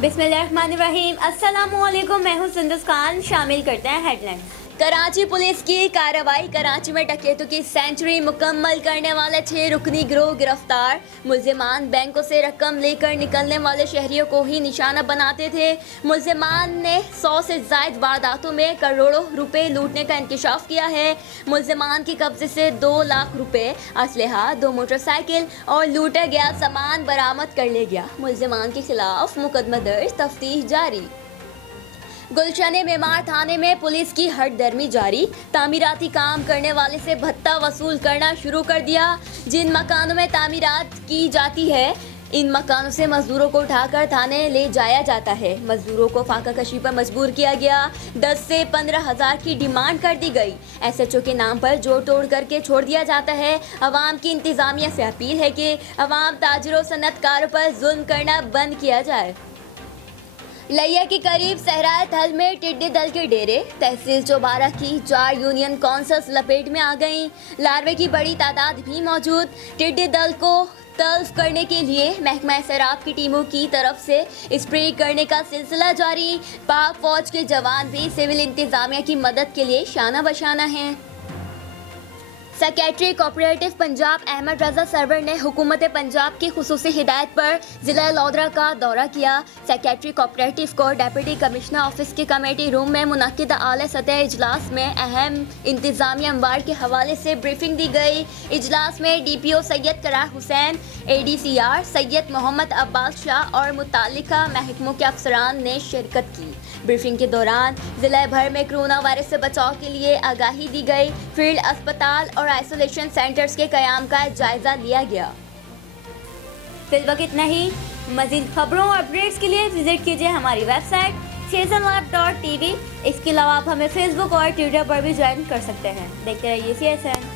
बिस्मिल्लाहिर्रहमानिर्रहीम। अस्सलामुअलैकुम, मैं हूं सुंदस खान। शामिल करते हैं हेडलाइन। कराची पुलिस की कार्रवाई। कराची में डकैतों की सेंचुरी मुकम्मल करने वाले 6 रुकनी गिरोह गिरफ्तार। मुल्जिमान बैंकों से रकम लेकर निकलने वाले शहरियों को ही निशाना बनाते थे। मुल्जिमान ने 100 से जायद वारदातों में करोड़ों रुपए लूटने का इंकशाफ किया है। मुल्जिमान के कब्जे से 2 लाख रुपए, असलहा, 2 मोटरसाइकिल और लूटा गया सामान बरामद कर लिया गया। मुल्जिमान के खिलाफ मुकदमा दर्ज, तफ्तीश जारी। गुलशन मेमार थाने में पुलिस की हटदर्मी जारी। तामीराती काम करने वाले से भत्ता वसूल करना शुरू कर दिया। जिन मकानों में तामीरात की जाती है, इन मकानों से मजदूरों को उठाकर थाने ले जाया जाता है। मजदूरों को फाका कशी पर मजबूर किया गया। 10 से 15 हज़ार की डिमांड कर दी गई। SHO के नाम पर जोड़ तोड़ करके छोड़ दिया जाता है। अवाम की इंतजामिया से अपील है कि अवाम ताजिरों सनतकारों पर जुल्म करना बंद किया जाए। लिया के करीब सहराए थल में टिड्डी दल के डेरे। तहसील चौबारा की 4 यूनियन काउंसिल्स लपेट में आ गईं। लार्वे की बड़ी तादाद भी मौजूद। टिड्डी दल को तल्फ करने के लिए महकमा सैराब की टीमों की तरफ से स्प्रे करने का सिलसिला जारी। पाक फौज के जवान भी सिविल इंतजामिया की मदद के लिए शाना बशाना हैं। सेक्रेटरी कोऑपरेटिव पंजाब अहमद रजा सरवर ने हुकूमत पंजाब की खुसूसी हिदायत पर जिला लोधरा का दौरा किया। सेक्रेटरी कोऑपरेटिव को डिप्टी कमिश्नर ऑफिस के कमेटी रूम में मुनक्किद आला सतह इजलास में अहम इंतजामी अमवार के हवाले से ब्रीफिंग दी गई। इजलास में DPO सैयद करार हुसैन, ADCR सैयद मोहम्मद अब्बास शाह और मुतालिका महकमों के अफसरान ने शिरकत की। ब्रीफिंग के दौरान जिला भर में कोरोना वायरस से बचाव के लिए आगाही दी गई। फील्ड अस्पताल और आइसोलेशन सेंटर्स के कयाम का जायजा लिया गया। फिलहाल इतना ही। मज़ीद खबरों और अपडेट्स के लिए विजिट कीजिए हमारी वेबसाइट CSNlive.tv। इसके अलावा आप हमें फेसबुक और ट्विटर पर भी ज्वाइन कर सकते हैं। देखते रहिए CSN।